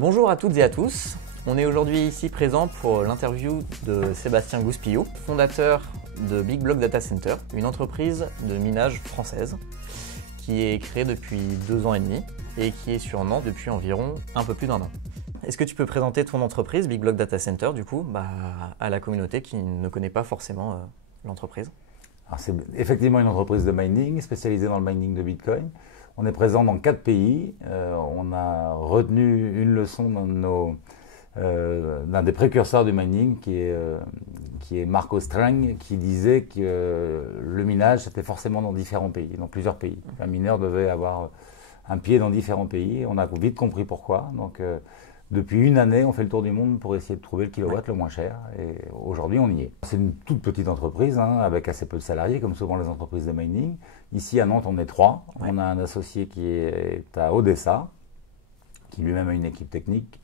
Bonjour à toutes et à tous, on est aujourd'hui ici présent pour l'interview de Sébastien Gouspillot, fondateur de Big Block Data Center, une entreprise de minage française qui est créée depuis 2 ans et demi et qui est sur Nantes depuis environ un peu plus d'1 an. Est-ce que tu peux présenter ton entreprise, Big Block Data Center, du coup, à la communauté qui ne connaît pas forcément l'entreprise? C'est effectivement une entreprise de mining spécialisée dans le mining de Bitcoin. On est présent dans 4 pays. On a retenu une leçon d'un des précurseurs du mining qui est Marco Streng, qui disait que le minage c'était forcément dans différents pays, dans plusieurs pays. Un mineur devait avoir un pied dans différents pays. On a vite compris pourquoi. Donc, depuis 1 année, on fait le tour du monde pour essayer de trouver le kilowatt le moins cher. Et aujourd'hui, on y est. C'est une toute petite entreprise, avec assez peu de salariés, comme souvent les entreprises de mining. Ici, à Nantes, on est 3. On a un associé qui est à Odessa, qui lui-même a une équipe technique.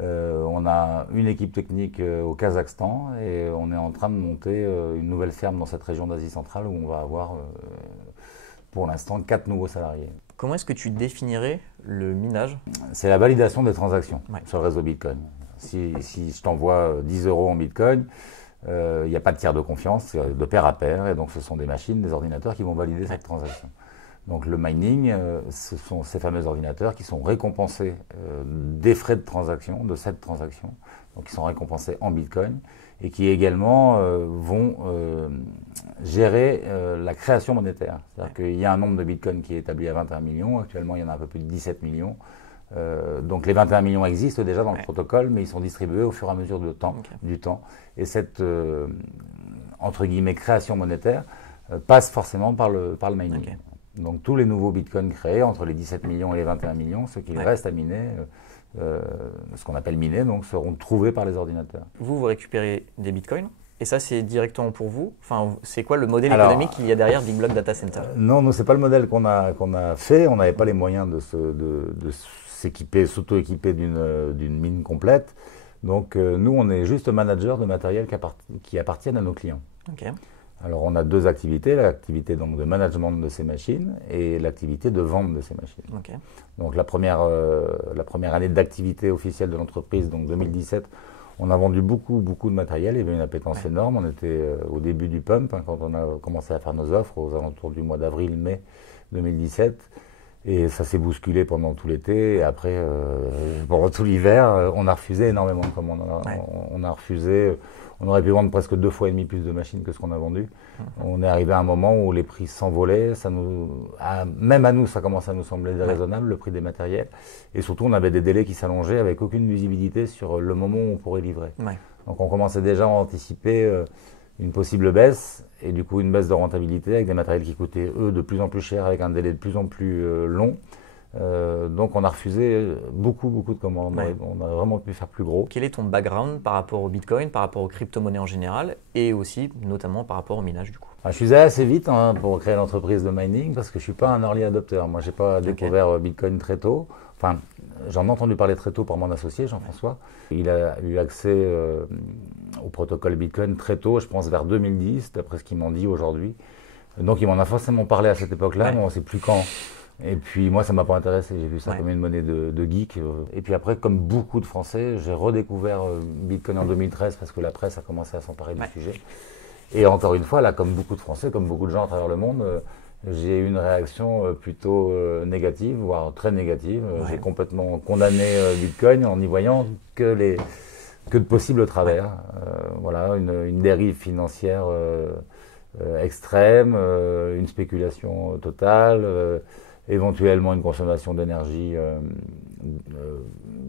On a une équipe technique au Kazakhstan et on est en train de monter une nouvelle ferme dans cette région d'Asie centrale où on va avoir, pour l'instant, 4 nouveaux salariés. Comment est-ce que tu définirais le minage? C'est la validation des transactions sur le réseau Bitcoin. Si je t'envoie 10 € en Bitcoin, il n'y a pas de tiers de confiance, c'est de pair à pair, et donc ce sont des machines, des ordinateurs qui vont valider cette transaction. Donc le mining, ce sont ces fameux ordinateurs qui sont récompensés des frais de transaction, de cette transaction, donc qui sont récompensés en Bitcoin, et qui également vont gérer la création monétaire. C'est-à-dire qu'il y a un nombre de Bitcoin qui est établi à 21 millions, actuellement il y en a un peu plus de 17 millions. Donc les 21 millions existent déjà dans le protocole, mais ils sont distribués au fur et à mesure du temps. Et cette, entre guillemets, création monétaire passe forcément par le mining. Donc tous les nouveaux bitcoins créés, entre les 17 millions et les 21 millions, ceux qui restent à miner, ce qu'on appelle miner, donc seront trouvés par les ordinateurs. Vous récupérez des bitcoins et ça c'est directement pour vous? Enfin, c'est quoi le modèle économique qu'il y a derrière Big Block Data Center? Non, nous c'est pas le modèle qu'on a fait. On n'avait pas les moyens de s'équiper, s'auto-équiper d'une mine complète. Donc nous on est juste manager de matériel qui appartiennent à nos clients. Alors on a 2 activités, l'activité donc de management de ces machines et l'activité de vente de ces machines. Donc la première année d'activité officielle de l'entreprise, donc 2017, on a vendu beaucoup de matériel, il y avait une appétence énorme, on était au début du pump quand on a commencé à faire nos offres aux alentours du mois d'avril-mai 2017. Et ça s'est bousculé pendant tout l'été, et après, pendant tout l'hiver, on a refusé énormément de commandes. On a refusé, on aurait pu vendre presque 2,5 fois plus de machines que ce qu'on a vendu. On est arrivé à un moment où les prix s'envolaient, même à nous, ça commençait à nous sembler déraisonnable, le prix des matériels. Et surtout, on avait des délais qui s'allongeaient avec aucune visibilité sur le moment où on pourrait livrer. Donc on commençait déjà à anticiper une possible baisse, et du coup une baisse de rentabilité avec des matériels qui coûtaient eux de plus en plus cher, avec un délai de plus en plus long. Donc on a refusé beaucoup de commandes. On a vraiment pu faire plus gros. Quel est ton background par rapport au Bitcoin, par rapport aux crypto-monnaies en général, et aussi notamment par rapport au minage du coup? Je suis allé assez vite pour créer l'entreprise de mining parce que je suis pas un early adopter. Moi j'ai pas découvert Bitcoin très tôt. Enfin, j'en ai entendu parler très tôt par mon associé Jean-François. Il a eu accès au protocole Bitcoin très tôt, je pense vers 2010, d'après ce qu'il m'en dit aujourd'hui. Donc il m'en a forcément parlé à cette époque-là, mais on ne sait plus quand. Et puis moi ça ne m'a pas intéressé, j'ai vu ça comme une monnaie de geek. Et puis après, comme beaucoup de Français, j'ai redécouvert Bitcoin en 2013 parce que la presse a commencé à s'emparer du sujet. Et encore une fois, là, comme beaucoup de Français, comme beaucoup de gens à travers le monde, j'ai eu une réaction plutôt négative, voire très négative. J'ai complètement condamné Bitcoin en y voyant que de possibles travers. Voilà, une dérive financière extrême, une spéculation totale, éventuellement une consommation d'énergie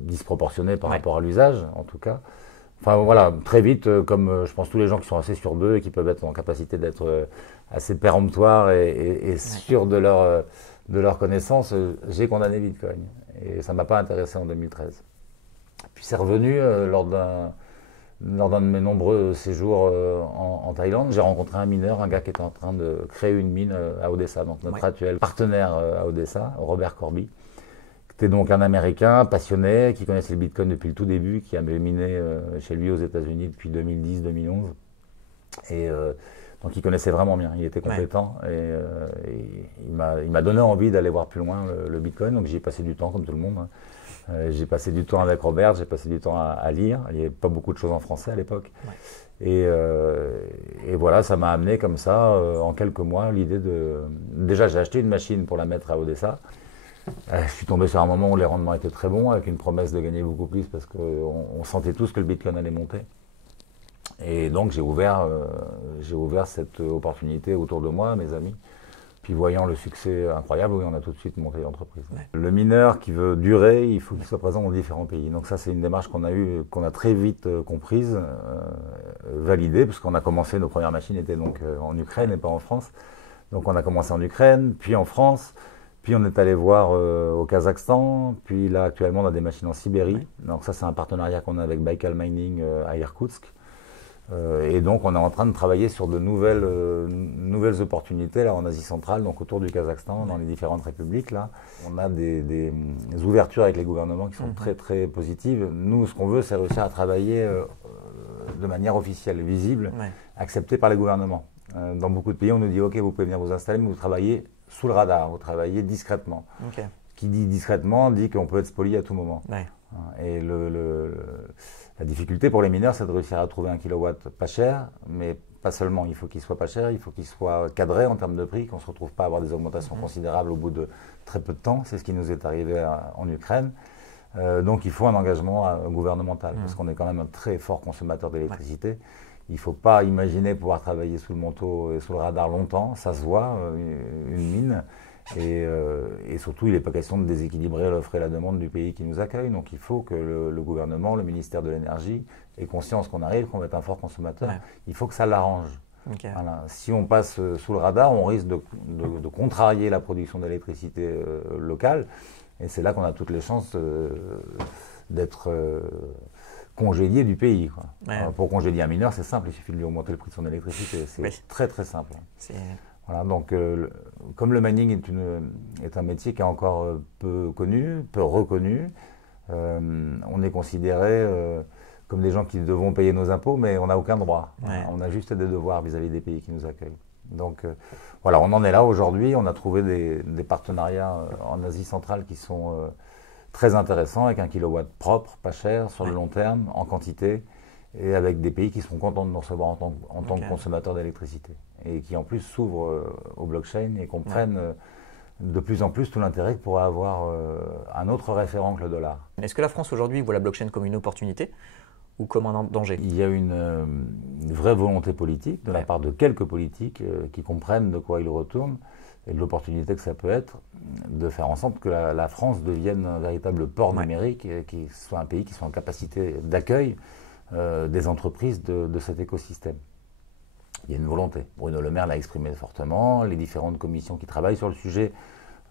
disproportionnée par rapport à l'usage, en tout cas. Enfin voilà, très vite, comme je pense tous les gens qui sont assez sûrs d'eux et qui peuvent être en capacité d'être assez péremptoires et sûrs de leur connaissance, j'ai condamné Bitcoin. Et ça ne m'a pas intéressé en 2013. Puis c'est revenu lors d'un de mes nombreux séjours en Thaïlande. J'ai rencontré un mineur, un gars qui était en train de créer une mine à Odessa, donc notre actuel partenaire à Odessa, Robert Corby. C'était donc un Américain passionné qui connaissait le Bitcoin depuis le tout début, qui avait miné chez lui aux États-Unis depuis 2010-2011. Et donc il connaissait vraiment bien, il était compétent et il m'a donné envie d'aller voir plus loin le Bitcoin. Donc j'y ai passé du temps comme tout le monde. J'ai passé du temps avec Robert, j'ai passé du temps à lire. Il n'y avait pas beaucoup de choses en français à l'époque. Ouais. Et voilà, ça m'a amené comme ça, en quelques mois, l'idée de... Déjà, j'ai acheté une machine pour la mettre à Odessa. Je suis tombé sur un moment où les rendements étaient très bons, avec une promesse de gagner beaucoup plus, parce qu'on sentait tous que le Bitcoin allait monter. Et donc j'ai ouvert cette opportunité autour de moi, mes amis. Puis voyant le succès incroyable, oui, on a tout de suite monté l'entreprise. Ouais. Le mineur qui veut durer, il faut qu'il soit présent dans différents pays. Donc ça, c'est une démarche qu'on a très vite comprise, validée, parce qu'on a commencé, nos premières machines étaient donc en Ukraine et pas en France. Donc on a commencé en Ukraine, puis en France, puis on est allé voir au Kazakhstan, puis là actuellement on a des machines en Sibérie. Ouais. Donc ça, c'est un partenariat qu'on a avec Baikal Mining à Irkoutsk. Et donc on est en train de travailler sur de nouvelles opportunités là en Asie centrale, donc autour du Kazakhstan, dans les différentes républiques là. On a des ouvertures avec les gouvernements qui sont très très positives. Nous, ce qu'on veut, c'est réussir à travailler de manière officielle, visible, acceptée par les gouvernements. Dans beaucoup de pays, on nous dit ok, vous pouvez venir vous installer, mais vous travaillez sous le radar, vous travaillez discrètement. Okay. Qui dit discrètement dit qu'on peut être spolié à tout moment. Ouais. Et la difficulté pour les mineurs, c'est de réussir à trouver un kilowatt pas cher, mais pas seulement, il faut qu'il soit pas cher, il faut qu'il soit cadré en termes de prix, qu'on ne se retrouve pas à avoir des augmentations considérables au bout de très peu de temps. C'est ce qui nous est arrivé en Ukraine. Donc il faut un engagement gouvernemental, parce qu'on est quand même un très fort consommateur d'électricité. Il ne faut pas imaginer pouvoir travailler sous le manteau et sous le radar longtemps, ça se voit, une mine. Et surtout, il n'est pas question de déséquilibrer l'offre et la demande du pays qui nous accueille. Donc il faut que le gouvernement, le ministère de l'Énergie, ait conscience qu'on arrive, qu'on va être un fort consommateur. Ouais. Il faut que ça l'arrange. Okay. Voilà. Si on passe sous le radar, on risque de contrarier la production d'électricité locale. Et c'est là qu'on a toutes les chances d'être congédié du pays. Quoi. Ouais. Pour congédier un mineur, c'est simple, il suffit de lui augmenter le prix de son électricité. C'est très très simple. Voilà, donc, comme le mining est un métier qui est encore peu connu, peu reconnu, on est considéré comme des gens qui devront payer nos impôts, mais on n'a aucun droit. Ouais. On a juste des devoirs vis-à-vis des pays qui nous accueillent. Donc voilà, on en est là aujourd'hui. On a trouvé des partenariats en Asie centrale qui sont très intéressants, avec un kilowatt propre, pas cher, sur le long terme, en quantité, et avec des pays qui seront contents de nous recevoir en tant que consommateurs d'électricité. Et qui en plus s'ouvrent au blockchain et comprennent de plus en plus tout l'intérêt que pourrait avoir un autre référent que le dollar. Est-ce que la France aujourd'hui voit la blockchain comme une opportunité ou comme un danger? Il y a une vraie volonté politique de la part de quelques politiques qui comprennent de quoi ils retournent et de l'opportunité que ça peut être de faire en sorte que la France devienne un véritable port numérique et qu'il soit un pays qui soit en capacité d'accueil des entreprises de cet écosystème. Il y a une volonté. Bruno Le Maire l'a exprimé fortement. Les différentes commissions qui travaillent sur le sujet,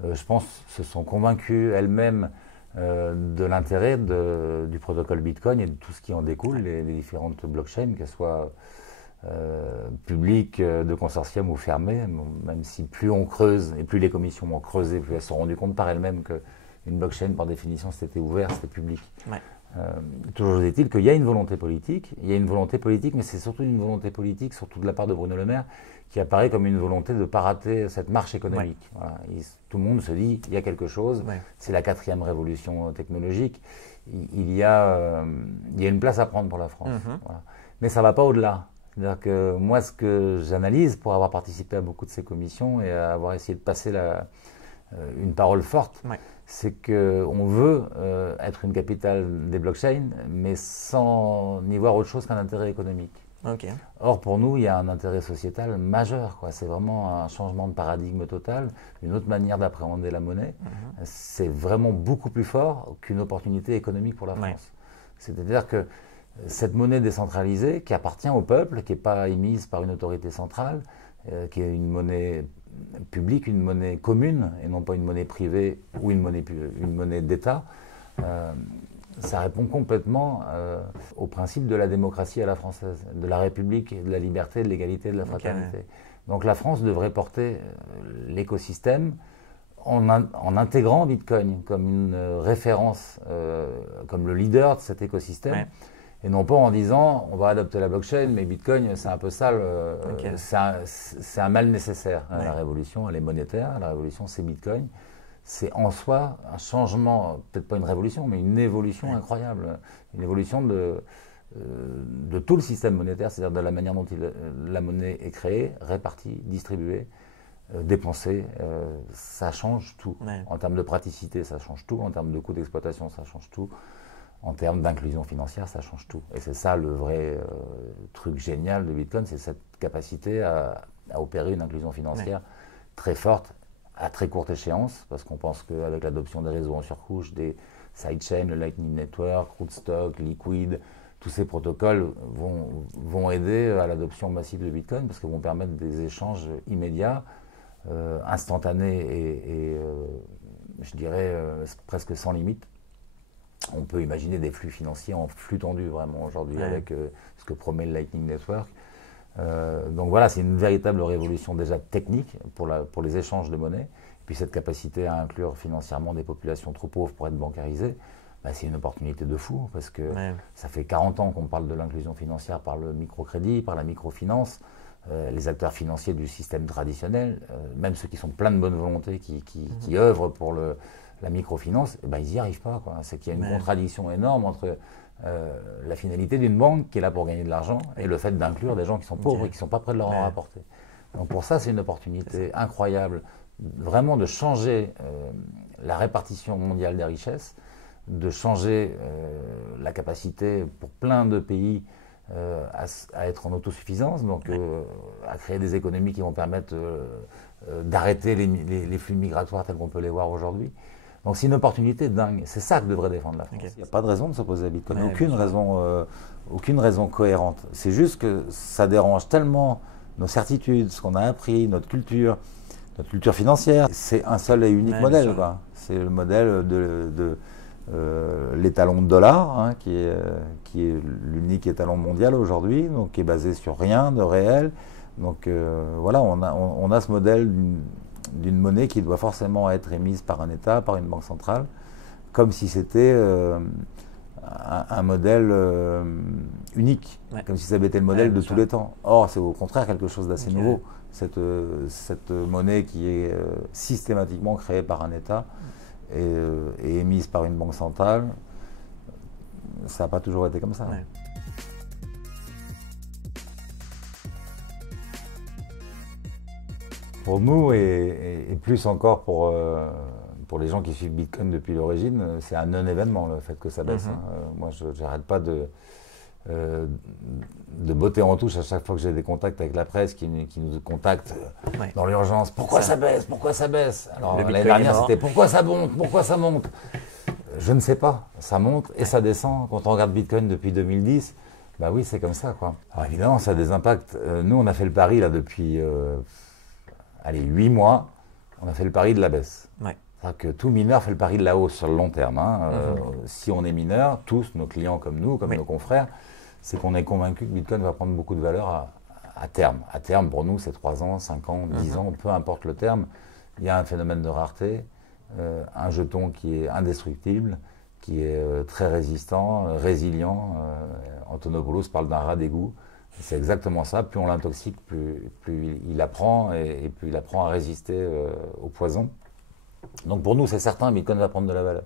je pense, se sont convaincues elles-mêmes de l'intérêt du protocole Bitcoin et de tout ce qui en découle, les différentes blockchains, qu'elles soient publiques, de consortium ou fermées, même si plus on creuse et plus les commissions ont creusé, plus elles se sont rendues compte par elles-mêmes qu'une blockchain, par définition, c'était ouvert, c'était public. Ouais. Toujours est-il qu'il y a une volonté politique, mais c'est surtout une volonté politique, surtout de la part de Bruno Le Maire, qui apparaît comme une volonté de ne pas rater cette marche économique. Ouais. Voilà. Tout le monde se dit, il y a quelque chose, c'est la 4e révolution technologique, il y a une place à prendre pour la France. Voilà. Mais ça ne va pas au-delà. C'est-à-dire que moi, ce que j'analyse, pour avoir participé à beaucoup de ces commissions et à avoir essayé de passer une parole forte, c'est qu'on veut être une capitale des blockchains, mais sans n'y voir autre chose qu'un intérêt économique. Okay. Or, pour nous, il y a un intérêt sociétal majeur. C'est vraiment un changement de paradigme total, une autre manière d'appréhender la monnaie. C'est vraiment beaucoup plus fort qu'une opportunité économique pour la France. C'est-à-dire que cette monnaie décentralisée, qui appartient au peuple, qui n'est pas émise par une autorité centrale, qui est une monnaie publique, une monnaie commune, et non pas une monnaie privée ou une monnaie d'État, ça répond complètement au principe de la démocratie à la française, de la République, de la liberté, de l'égalité, de la fraternité. Okay. Donc la France devrait porter l'écosystème en intégrant Bitcoin comme une référence, comme le leader de cet écosystème. Et non pas en disant on va adopter la blockchain, mais Bitcoin c'est un peu sale, c'est un mal nécessaire. La révolution elle est monétaire, la révolution c'est Bitcoin. c'est en soi un changement, peut-être pas une révolution, mais une évolution incroyable. Une évolution de tout le système monétaire, c'est-à-dire de la manière dont la monnaie est créée, répartie, distribuée, dépensée. Ça change tout. Ouais. En termes de praticité, ça change tout. En termes de coût d'exploitation, ça change tout. En termes d'inclusion financière, ça change tout. Et c'est ça le vrai truc génial de Bitcoin, c'est cette capacité à opérer une inclusion financière très forte, à très courte échéance, parce qu'on pense qu'avec l'adoption des réseaux en surcouche, des sidechains, le Lightning Network, Rootstock, Liquid, tous ces protocoles vont aider à l'adoption massive de Bitcoin, parce qu'ils vont permettre des échanges immédiats, instantanés et je dirais presque sans limite. On peut imaginer des flux financiers en flux tendu vraiment aujourd'hui avec ce que promet le Lightning Network. Donc voilà, c'est une véritable révolution déjà technique pour les échanges de monnaie. Puis cette capacité à inclure financièrement des populations trop pauvres pour être bancarisées, bah, c'est une opportunité de fou parce que ça fait 40 ans qu'on parle de l'inclusion financière par le microcrédit, par la microfinance. Les acteurs financiers du système traditionnel, même ceux qui sont pleins de bonne volonté, qui œuvrent pour la microfinance, eh ben, ils n'y arrivent pas. C'est qu'il y a une contradiction énorme entre la finalité d'une banque qui est là pour gagner de l'argent et le fait d'inclure des gens qui sont pauvres et qui ne sont pas prêts de leur en rapporter. Donc pour ça, c'est une opportunité incroyable, vraiment de changer la répartition mondiale des richesses, de changer la capacité pour plein de pays à être en autosuffisance, donc à créer des économies qui vont permettre d'arrêter les flux migratoires tels qu'on peut les voir aujourd'hui. Donc c'est une opportunité dingue. C'est ça que devrait défendre la France. Il n'y a pas de raison de s'opposer à Bitcoin. Aucune raison cohérente. C'est juste que ça dérange tellement nos certitudes, ce qu'on a appris, notre culture financière. C'est un seul et unique modèle. C'est le modèle de l'étalon de dollar, hein, qui est l'unique étalon mondial aujourd'hui, donc qui est basé sur rien de réel. Donc voilà, on a ce modèle d'une monnaie qui doit forcément être émise par un État, par une banque centrale, comme si c'était un modèle unique, comme si ça avait été le modèle de tous les temps. Or, c'est au contraire quelque chose d'assez nouveau, cette monnaie qui est systématiquement créée par un État et émise par une banque centrale. Ça n'a pas toujours été comme ça. Pour nous, et plus encore pour les gens qui suivent Bitcoin depuis l'origine, c'est un non-événement le fait que ça baisse. Moi, je n'arrête pas de botter en touche à chaque fois que j'ai des contacts avec la presse qui nous contactent dans l'urgence. Pourquoi ça baisse? Pourquoi ça baisse? Alors l'année dernière, c'était pourquoi ça monte? Pourquoi ça monte? Je ne sais pas. Ça monte et ça descend. Quand on regarde Bitcoin depuis 2010, bah oui, c'est comme ça, quoi. Alors évidemment, ça a des impacts. Nous, on a fait le pari là depuis 8 mois. On a fait le pari de la baisse. C'est-à-dire que tout mineur fait le pari de la hausse sur le long terme. Hein. Si on est mineur, tous, nos clients comme nous, comme nos confrères, c'est qu'on est convaincu que Bitcoin va prendre beaucoup de valeur à terme. À terme, pour nous, c'est 3 ans, 5 ans, 10 ans, peu importe le terme. Il y a un phénomène de rareté, un jeton qui est indestructible, qui est très résistant, résilient. Antonopoulos parle d'un rat d'égout. C'est exactement ça. Plus on l'intoxique, plus il apprend et plus il apprend à résister au poison. Donc pour nous, c'est certain, Bitcoin va prendre de la valeur.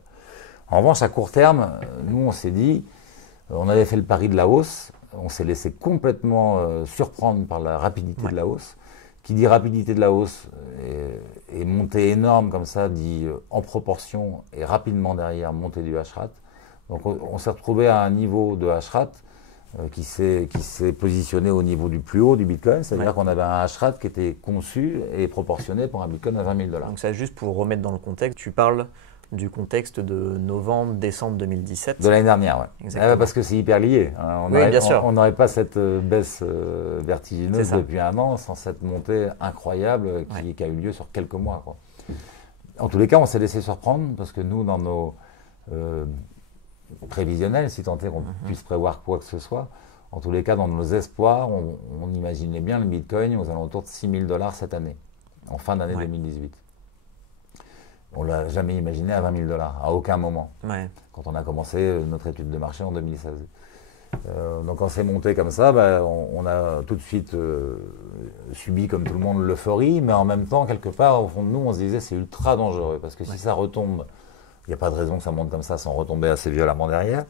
En revanche, à court terme, nous, on s'est dit, on avait fait le pari de la hausse, on s'est laissé complètement surprendre par la rapidité de la hausse. Qui dit rapidité de la hausse et montée énorme comme ça, dit en proportion et rapidement derrière montée du hash-rate. Donc on s'est retrouvé à un niveau de hash-rate qui s'est positionné au niveau du plus haut du Bitcoin, c'est-à-dire qu'on avait un hash-rate qui était conçu et proportionné pour un Bitcoin à 20 000 $. Donc ça, juste pour remettre dans le contexte, tu parles du contexte de novembre-décembre 2017. De l'année dernière, oui. Exactement. Parce que c'est hyper lié. Hein. On n'aurait pas cette baisse vertigineuse depuis un an sans cette montée incroyable qui a eu lieu sur quelques mois, quoi. En tous les cas, on s'est laissé surprendre parce que nous, dans nos prévisionnels, si tant est qu'on puisse prévoir quoi que ce soit, en tous les cas, dans nos espoirs, on imaginait bien le Bitcoin aux alentours de 6 000 $ cette année, en fin d'année 2018. On ne l'a jamais imaginé à 20 000 $, à aucun moment, quand on a commencé notre étude de marché en 2016. Donc quand c'est monté comme ça, on a tout de suite subi comme tout le monde l'euphorie, mais en même temps, quelque part, au fond de nous, on se disait c'est ultra dangereux, parce que si ça retombe, il n'y a pas de raison que ça monte comme ça sans retomber assez violemment derrière.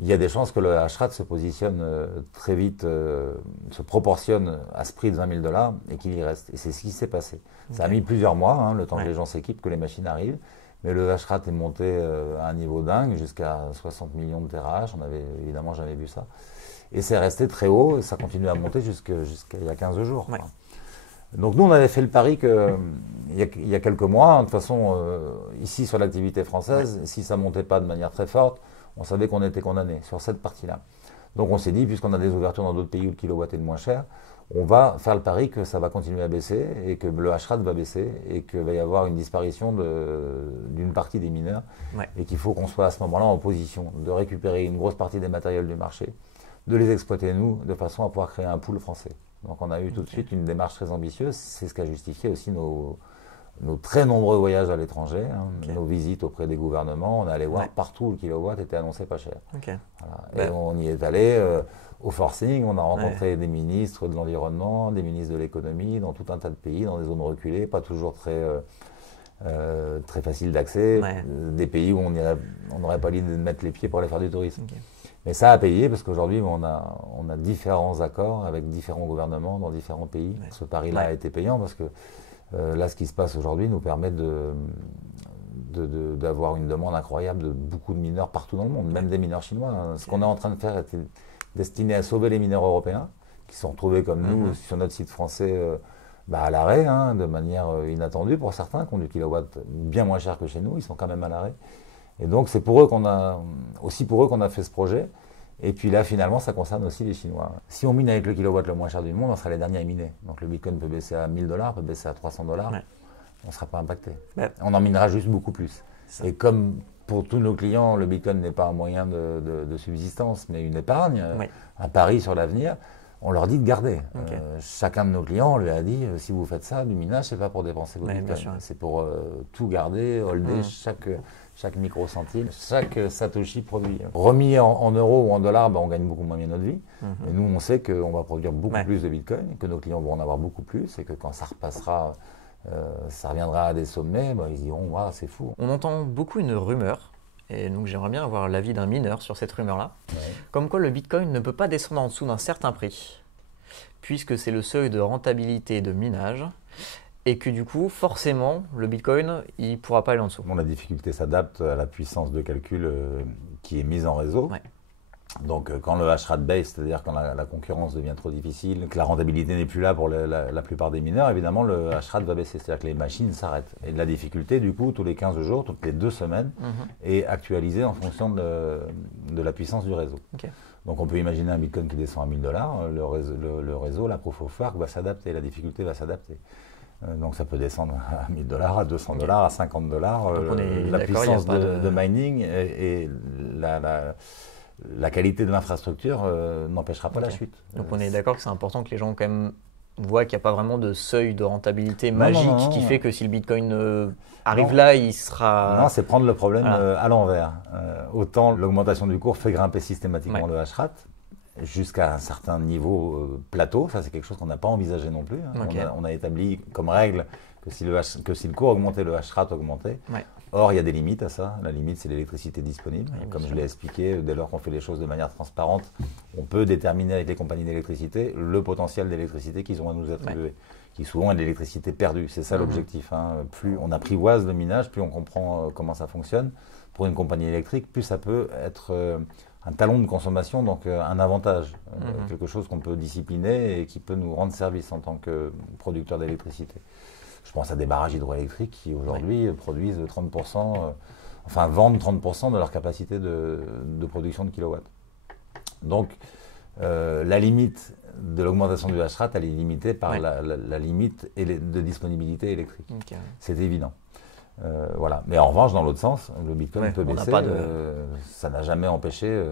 Il y a des chances que le Hashrat se positionne très vite, se proportionne à ce prix de 20 000 $ et qu'il y reste. Et c'est ce qui s'est passé. Ça a mis plusieurs mois, le temps que les gens s'équipent, que les machines arrivent. Mais le Hashrat est monté à un niveau dingue, jusqu'à 60 millions de terahash. On n'avait évidemment jamais vu ça. Et c'est resté très haut, et ça continue à monter jusqu'à il y a 15 jours. Ouais. Donc nous, on avait fait le pari il y a quelques mois, de toute façon, ici sur l'activité française, si ça ne montait pas de manière très forte, on savait qu'on était condamné sur cette partie-là. Donc on s'est dit, puisqu'on a des ouvertures dans d'autres pays où le kilowatt est le moins cher, on va faire le pari que ça va continuer à baisser et que le Hashrat va baisser et qu'il va y avoir une disparition d'une partie des mineurs et qu'il faut qu'on soit à ce moment-là en position de récupérer une grosse partie des matériels du marché, de les exploiter nous, de façon à pouvoir créer un pool français. Donc on a eu tout de suite une démarche très ambitieuse, c'est ce qui a justifié aussi nos très nombreux voyages à l'étranger, nos visites auprès des gouvernements. On est allé voir partout où le kilowatt était annoncé pas cher. Voilà. Et on y est allé au forcing, on a rencontré des ministres de l'environnement, des ministres de l'économie, dans tout un tas de pays, dans des zones reculées, pas toujours très facile d'accès, des pays où on n'aurait pas l'idée de mettre les pieds pour aller faire du tourisme. Mais ça a payé parce qu'aujourd'hui, on a différents accords avec différents gouvernements dans différents pays. Ce pari-là a été payant parce que là, ce qui se passe aujourd'hui nous permet d'avoir une demande incroyable de beaucoup de mineurs partout dans le monde, même des mineurs chinois. Ce qu'on est en train de faire était destiné à sauver les mineurs européens qui sont retrouvés comme nous sur notre site français à l'arrêt, de manière inattendue pour certains, qui ont du kilowatt bien moins cher que chez nous, ils sont quand même à l'arrêt. Et donc c'est pour eux qu'on a fait ce projet. Et puis là, finalement, ça concerne aussi les Chinois. Si on mine avec le kilowatt le moins cher du monde, on sera les derniers à miner. Donc le Bitcoin peut baisser à 1 000 $, peut baisser à 300 $. On ne sera pas impacté. On en minera juste beaucoup plus. Et comme pour tous nos clients, le Bitcoin n'est pas un moyen de subsistance, mais une épargne, un pari sur l'avenir, on leur dit de garder. Chacun de nos clients, on lui a dit, si vous faites ça, du minage, c'est pas pour dépenser vos bitcoins. C'est pour tout garder, holder chaque micro-centime, chaque satoshi produit. Remis en euros ou en dollars, on gagne beaucoup moins bien notre vie. Et nous, on sait qu'on va produire beaucoup plus de bitcoin, que nos clients vont en avoir beaucoup plus, et que quand ça repassera, ça reviendra à des sommets, ils diront, c'est fou. On entend beaucoup une rumeur. Et donc j'aimerais bien avoir l'avis d'un mineur sur cette rumeur-là. Comme quoi le Bitcoin ne peut pas descendre en dessous d'un certain prix, puisque c'est le seuil de rentabilité de minage, et que du coup, forcément, le Bitcoin, il ne pourra pas aller en dessous. La difficulté s'adapte à la puissance de calcul qui est mise en réseau. Donc quand le Hashrat baisse, c'est-à-dire quand la concurrence devient trop difficile, que la rentabilité n'est plus là pour la plupart des mineurs, évidemment le Hashrat va baisser, c'est-à-dire que les machines s'arrêtent. Et de la difficulté, du coup, tous les 15 jours, toutes les 2 semaines, est actualisée en fonction de la puissance du réseau. Donc on peut imaginer un Bitcoin qui descend à 1 000 $, le réseau, la proof of work va s'adapter, la difficulté va s'adapter. Donc ça peut descendre à 1 000 $, à 200 $, à 50 $. La puissance de mining et la qualité de l'infrastructure n'empêchera pas la chute. Donc on est d'accord que c'est important que les gens quand même voient qu'il n'y a pas vraiment de seuil de rentabilité magique qui fait que si le Bitcoin arrive là, il sera... Non, c'est prendre le problème à l'envers. Autant l'augmentation du cours fait grimper systématiquement le Hashrat jusqu'à un certain niveau plateau. Ça, c'est quelque chose qu'on n'a pas envisagé non plus. On a établi comme règle que si le cours augmentait, le Hashrat augmentait. Or, il y a des limites à ça. La limite, c'est l'électricité disponible. Comme je l'ai expliqué, dès lors qu'on fait les choses de manière transparente, on peut déterminer avec les compagnies d'électricité le potentiel d'électricité qu'ils ont à nous attribuer, qui souvent est de l'électricité perdue. C'est ça l'objectif. Plus on apprivoise le minage, plus on comprend comment ça fonctionne. Pour une compagnie électrique, plus ça peut être un talon de consommation, donc un avantage, quelque chose qu'on peut discipliner et qui peut nous rendre service en tant que producteur d'électricité. Je pense à des barrages hydroélectriques qui aujourd'hui produisent 30%, vendent 30% de leur capacité de production de kilowatts. Donc la limite de l'augmentation du Hashrat, elle est limitée par la limite de disponibilité électrique. C'est évident. Voilà. Mais en revanche, dans l'autre sens, le Bitcoin peut baisser. Ça n'a jamais empêché,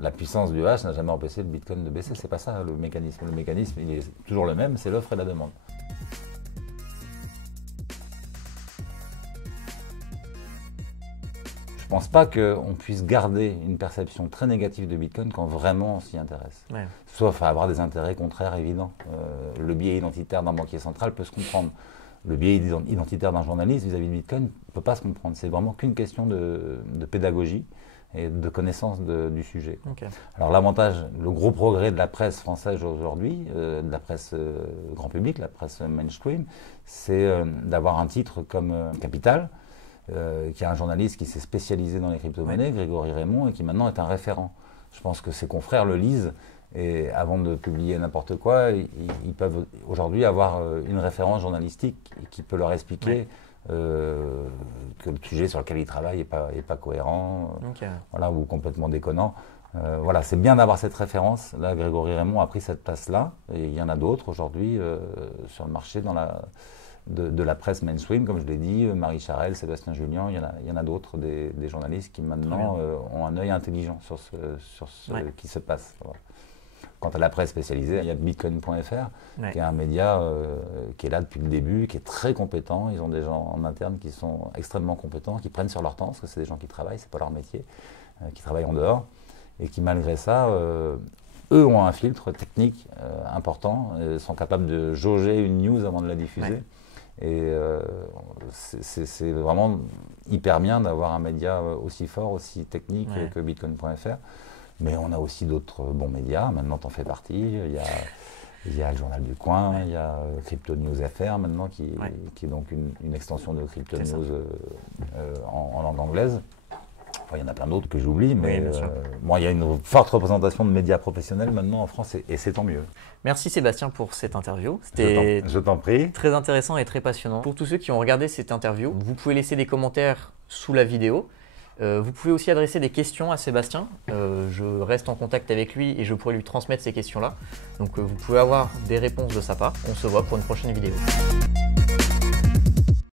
la puissance du hash n'a jamais empêché le Bitcoin de baisser. C'est pas ça le mécanisme. Le mécanisme, il est toujours le même, c'est l'offre et la demande. Je ne pense pas qu'on puisse garder une perception très négative de Bitcoin quand vraiment on s'y intéresse. Ouais. Sauf à avoir des intérêts contraires évidents. Le biais identitaire d'un banquier central peut se comprendre. Le biais identitaire d'un journaliste vis-à-vis de Bitcoin ne peut pas se comprendre. C'est vraiment qu'une question de pédagogie et de connaissance du sujet. Okay. Alors l'avantage, le gros progrès de la presse française aujourd'hui, de la presse grand public, la presse mainstream, c'est d'avoir un titre comme Capital, qui a un journaliste qui s'est spécialisé dans les crypto-monnaies, Grégory Raymond, et qui maintenant est un référent. Je pense que ses confrères le lisent, et avant de publier n'importe quoi, ils peuvent aujourd'hui avoir une référence journalistique qui peut leur expliquer que le sujet sur lequel ils travaillent n'est pas cohérent, voilà, ou complètement déconnant. Voilà, c'est bien d'avoir cette référence. Là, Grégory Raymond a pris cette place-là, et il y en a d'autres aujourd'hui sur le marché de la presse mainstream, comme je l'ai dit, Marie Charelle, Sébastien Julien, il y en a d'autres, des journalistes qui maintenant ont un œil intelligent sur ce qui se passe. Voilà. Quant à la presse spécialisée, il y a bitcoin.fr, qui est un média qui est là depuis le début, qui est très compétent. Ils ont des gens en interne qui sont extrêmement compétents, qui prennent sur leur temps, parce que c'est des gens qui travaillent, c'est pas leur métier, qui travaillent en dehors, et qui malgré ça, eux ont un filtre technique important, sont capables de jauger une news avant de la diffuser. Et c'est vraiment hyper bien d'avoir un média aussi fort, aussi technique que bitcoin.fr. Mais on a aussi d'autres bons médias, maintenant t'en fais partie, il y a le Journal du Coin, il y a Crypto News FR maintenant qui est donc une extension de Crypto News en langue anglaise. Enfin, il y en a plein d'autres que j'oublie, mais bon, il y a une forte représentation de médias professionnels maintenant en France et c'est tant mieux. Merci Sébastien pour cette interview. C'était je t'en prie. Très intéressant et très passionnant. Pour tous ceux qui ont regardé cette interview, vous pouvez laisser des commentaires sous la vidéo. Vous pouvez aussi adresser des questions à Sébastien. Je reste en contact avec lui et je pourrai lui transmettre ces questions-là. Donc vous pouvez avoir des réponses de sa part. On se voit pour une prochaine vidéo.